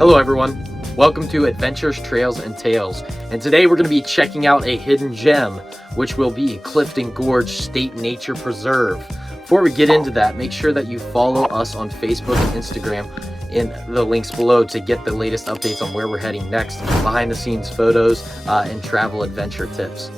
Hello everyone, welcome to Adventures, Trails, and Tales, and today we're going to be checking out a hidden gem, which will be Clifton Gorge State Nature Preserve. Before we get into that, make sure that you follow us on Facebook and Instagram in the links below to get the latest updates on where we're heading next, behind the scenes photos, and travel adventure tips.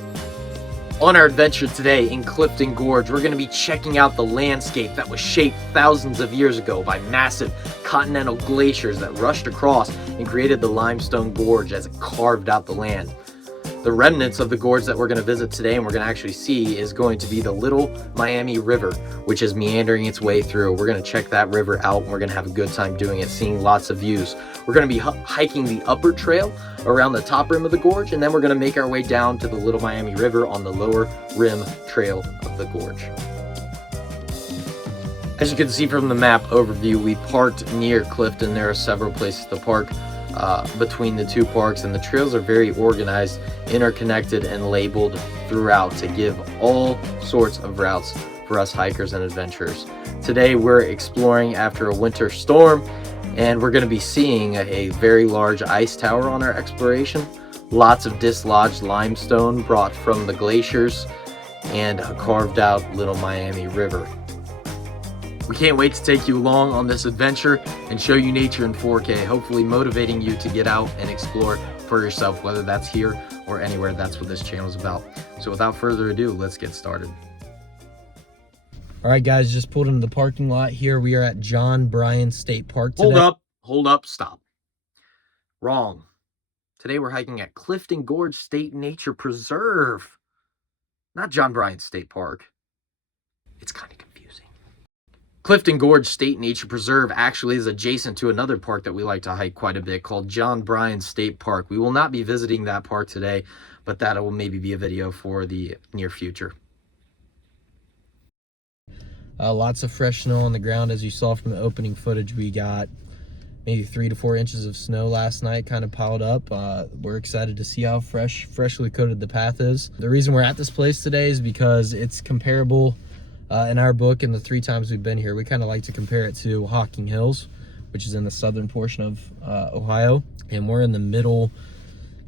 On our adventure today in Clifton Gorge, we're going to be checking out the landscape that was shaped thousands of years ago by massive continental glaciers that rushed across and created the limestone gorge as it carved out the land. The remnants of the gorge that we're going to visit today and we're going to actually see is going to be the Little Miami River, which is meandering its way through. We're going to check that river out and we're going to have a good time doing it, seeing lots of views. We're going to be hiking the upper trail around the top rim of the gorge, and then we're going to make our way down to the Little Miami River on the lower rim trail of the gorge. As you can see from the map overview, we parked near Clifton. There are several places to park between the two parks, and the trails are very organized, interconnected, and labeled throughout to give all sorts of routes for us hikers and adventurers. Today we're exploring after a winter storm, and we're going to be seeing a very large ice tower on our exploration, lots of dislodged limestone brought from the glaciers, and a carved out Little Miami River. We can't wait to take you along on this adventure and show you nature in 4K, hopefully motivating you to get out and explore for yourself, whether that's here or anywhere. That's what this channel is about. So without further ado, let's get started. All right, guys, just pulled into the parking lot here. We are at John Bryan State Park today. Hold up, stop. Wrong. Today we're hiking at Clifton Gorge State Nature Preserve, not John Bryan State Park. It's kind of confusing. Clifton Gorge State Nature Preserve actually is adjacent to another park that we like to hike quite a bit called John Bryan State Park. We will not be visiting that park today, but that will maybe be a video for the near future. Lots of fresh snow on the ground. As you saw from the opening footage, we got maybe 3 to 4 inches of snow last night, kind of piled up. We're excited to see how freshly coated the path is. The reason we're at this place today is because it's comparable in our book, and the 3 times we've been here, we kind of like to compare it to Hocking Hills, which is in the southern portion of Ohio, and we're in the middle,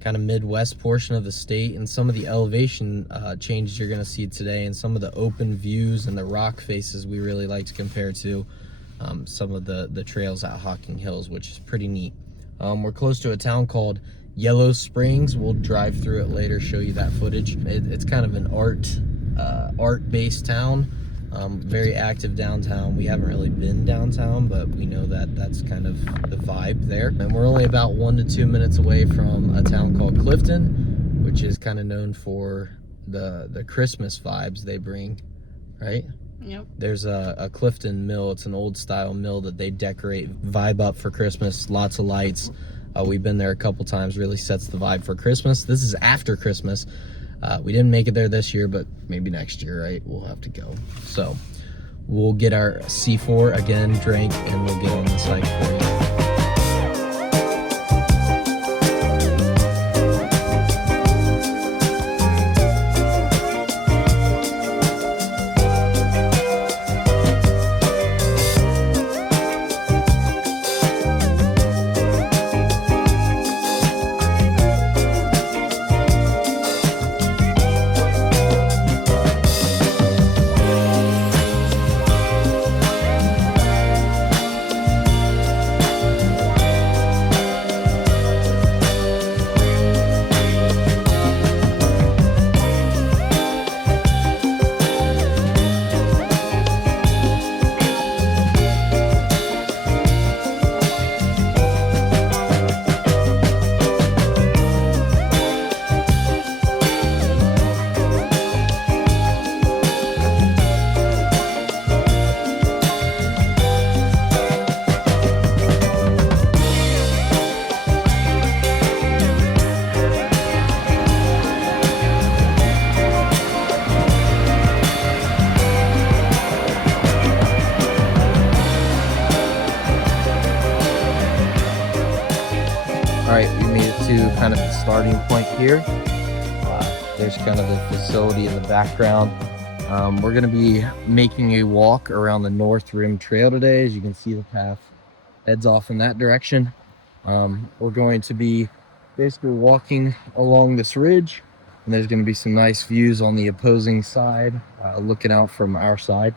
kind of midwest portion of the state. And some of the elevation changes you're going to see today, and some of the open views and the rock faces, we really like to compare to some of the trails at Hocking Hills, which is pretty neat. We're close to a town called Yellow Springs. We'll drive through it later, show you that footage. It's kind of an art-based town. Very active downtown. We haven't really been downtown, but we know that that's kind of the vibe there. And we're only about 1 to 2 minutes away from a town called Clifton, which is kind of known for the Christmas vibes they bring, right? Yep. There's a Clifton mill. It's an old style mill that they decorate, vibe up for Christmas, lots of lights. We've been there a couple times, really sets the vibe for Christmas. This is after Christmas. We didn't make it there this year, but maybe next year, right? We'll have to go. So we'll get our C4 again, drink, and we'll get on this hike for you. Alright, we made it to kind of the starting point here. There's kind of the facility in the background. We're going to be making a walk around the North Rim Trail today. As you can see, the path heads off in that direction. We're going to be basically walking along this ridge, and there's going to be some nice views on the opposing side, looking out from our side.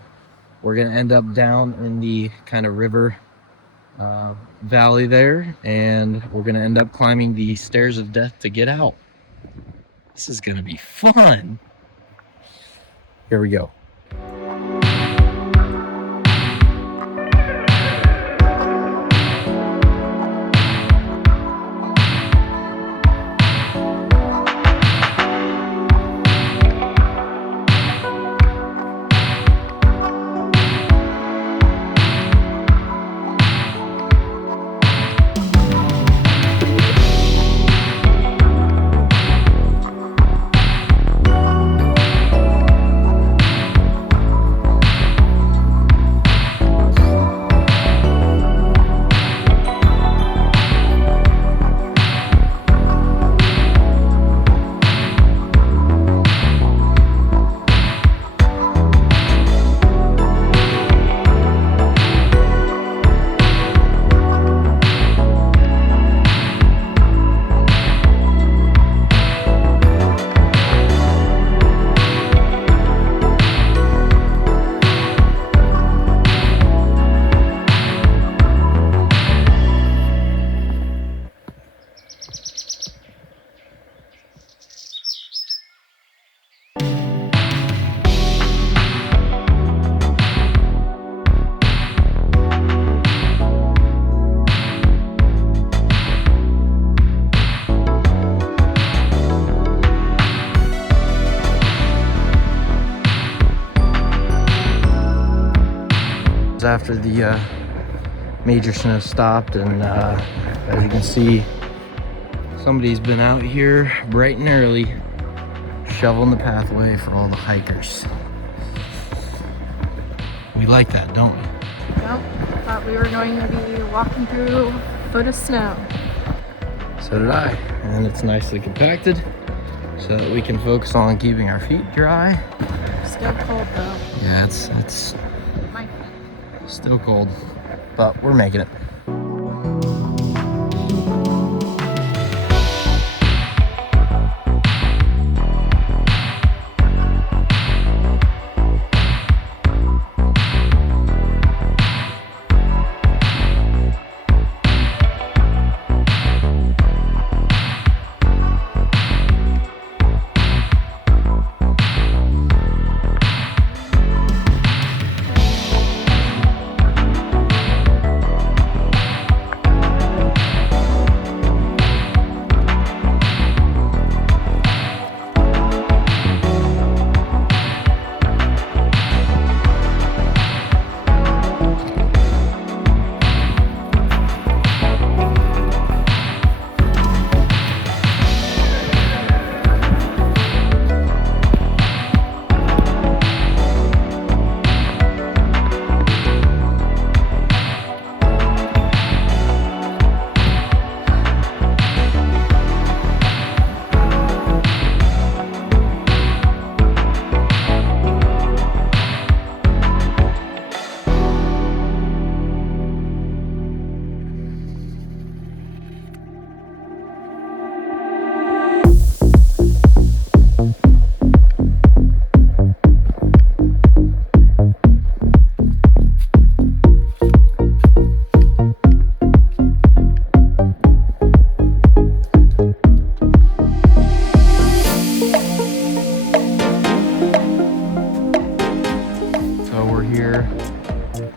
We're going to end up down in the kind of river valley there, and we're going to end up climbing the stairs of death to get out. This is going to be fun. Here we go. After the major snow stopped, and as you can see, somebody's been out here bright and early shoveling the pathway for all the hikers. We like that, don't we? Nope, thought we were going to be walking through a foot of snow. So did I, and it's nicely compacted so that we can focus on keeping our feet dry. Still cold though. Yeah, it's still cold, but we're making it.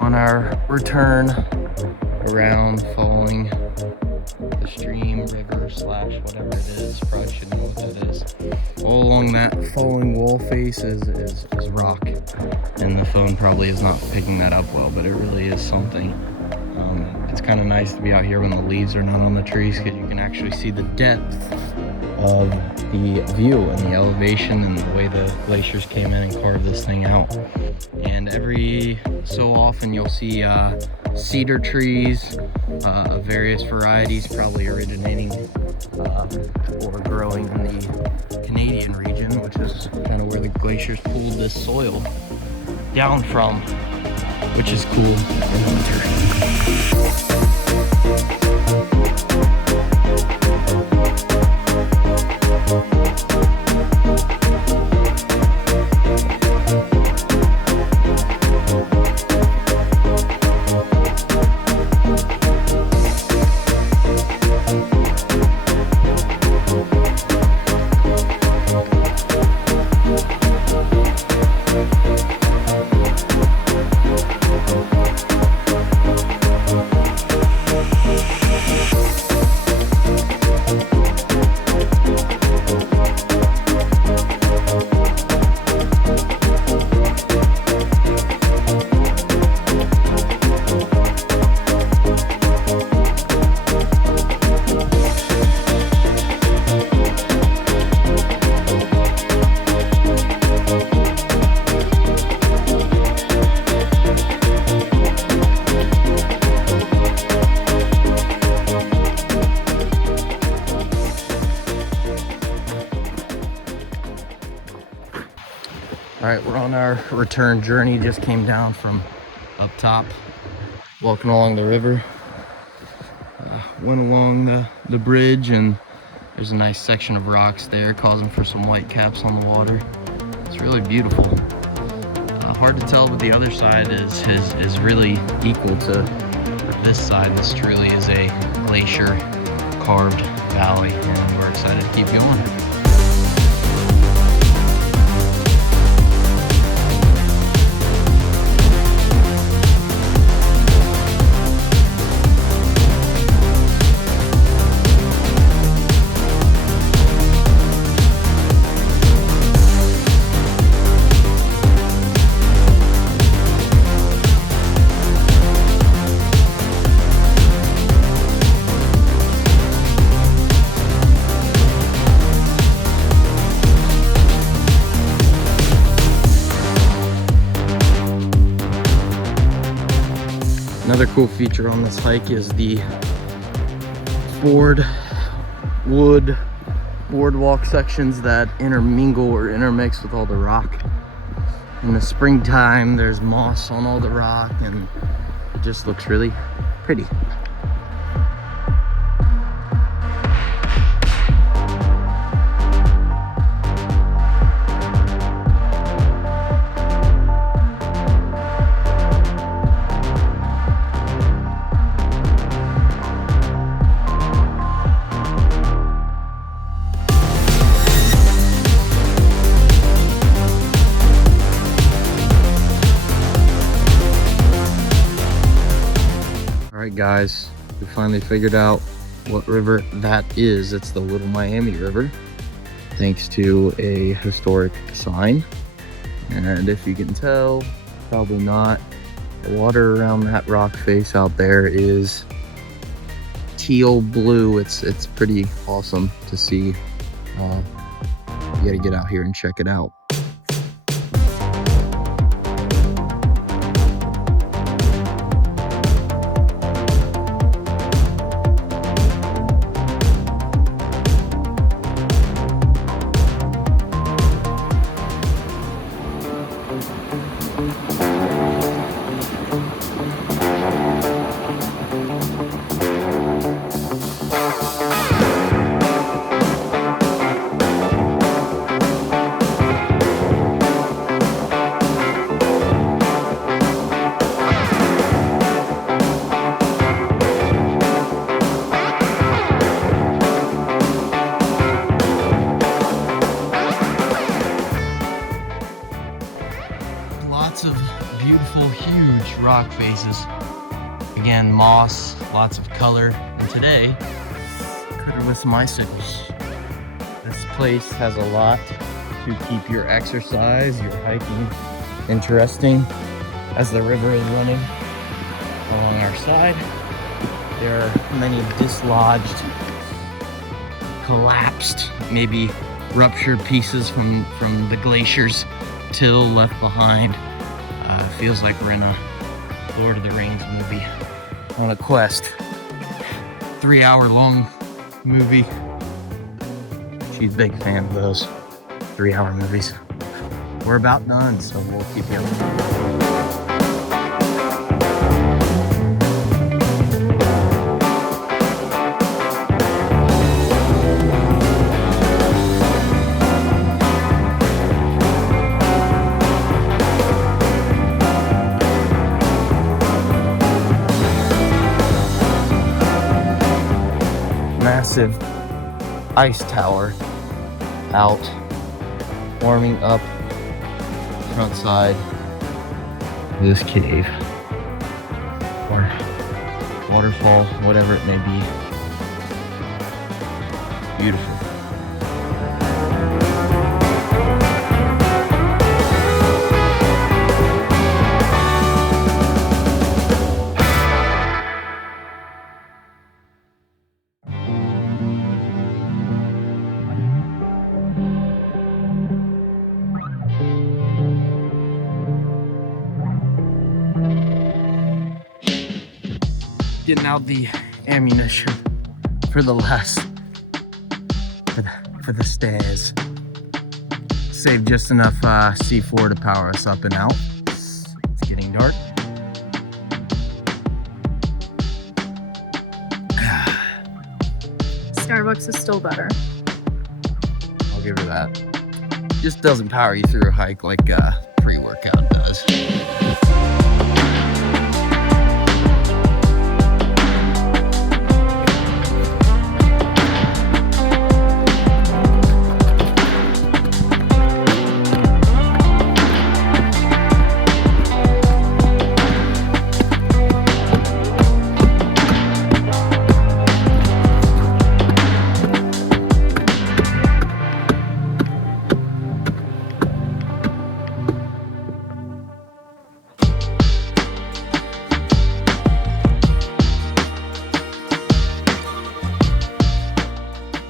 On our return around, following the stream, river, slash whatever it is, probably should know what that is. All along that falling wall face is rock, and the phone probably is not picking that up well, but it really is something. It's kind of nice to be out here when the leaves are not on the trees, because you can actually see the depth of the view and the elevation and the way the glaciers came in and carved this thing out. And every so often you'll see cedar trees of various varieties, probably originating or growing in the Canadian region, which is kind of where the glaciers pulled this soil down from, which is cool in the winter. right, we're on our return journey. Just came down from up top, walking along the river. Went along the bridge, and there's a nice section of rocks there causing for some white caps on the water. It's really beautiful. Hard to tell, but the other side is really equal to this side. This truly is a glacier carved valley, and we're excited to keep going. Another cool feature on this hike is the boardwalk sections that intermingle or intermix with all the rock. In the springtime, there's moss on all the rock, and it just looks really pretty. Alright guys, we finally figured out what river that is. It's the Little Miami River, thanks to a historic sign. And if you can tell, probably not, the water around that rock face out there is teal blue. It's pretty awesome to see. You gotta get out here and check it out. Lots of beautiful, huge rock faces. Again, moss, lots of color. And today, covered with some icicles. This place has a lot to keep your exercise, your hiking interesting. As the river is running along our side, there are many dislodged, collapsed, maybe ruptured pieces from the glacier's till left behind. Feels like we're in a Lord of the Rings movie on a quest. 3-hour-long movie. She's a big fan of those 3-hour movies. We're about done, so we'll keep you up. Massive ice tower out, warming up front side of this cave or waterfall, whatever it may be. Beautiful. Getting out the ammunition for the stairs. Saved just enough C4 to power us up and out. It's getting dark. Starbucks is still better. I'll give her that. Just doesn't power you through a hike like pre-workout does.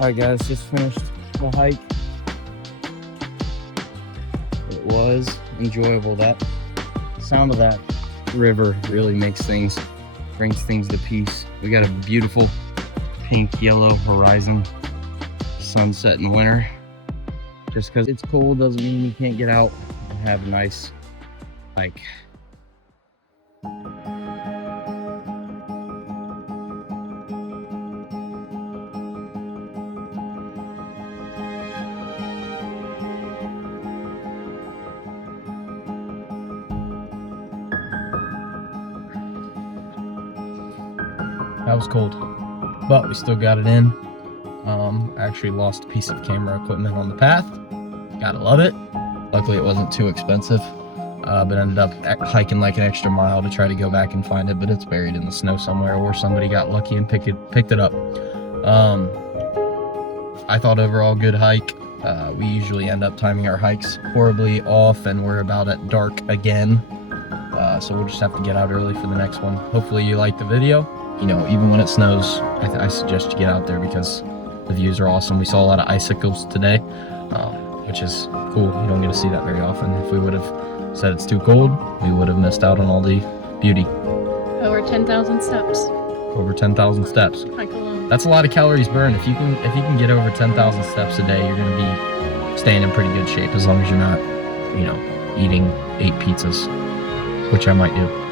Alright guys, just finished the hike. It was enjoyable. That sound of that river really brings things to peace. We got a beautiful pink yellow horizon, sunset in winter. Just because it's cold doesn't mean you can't get out and have a nice hike. That was cold, but we still got it in. I actually lost a piece of camera equipment on the path. Gotta love it. Luckily it wasn't too expensive, but ended up hiking like an extra mile to try to go back and find it, but it's buried in the snow somewhere, or somebody got lucky and picked it up. I thought overall good hike. We usually end up timing our hikes horribly off, and we're about at dark again. So we'll just have to get out early for the next one. Hopefully you liked the video. You know, even when it snows, I suggest you get out there because the views are awesome. We saw a lot of icicles today, which is cool. You don't get to see that very often. If we would have said it's too cold, we would have missed out on all the beauty. Over 10,000 steps. Over 10,000 steps. Hike alone. That's a lot of calories burned. If you can get over 10,000 steps a day, you're going to be staying in pretty good shape, as long as you're not, you know, eating 8 pizzas, which I might do.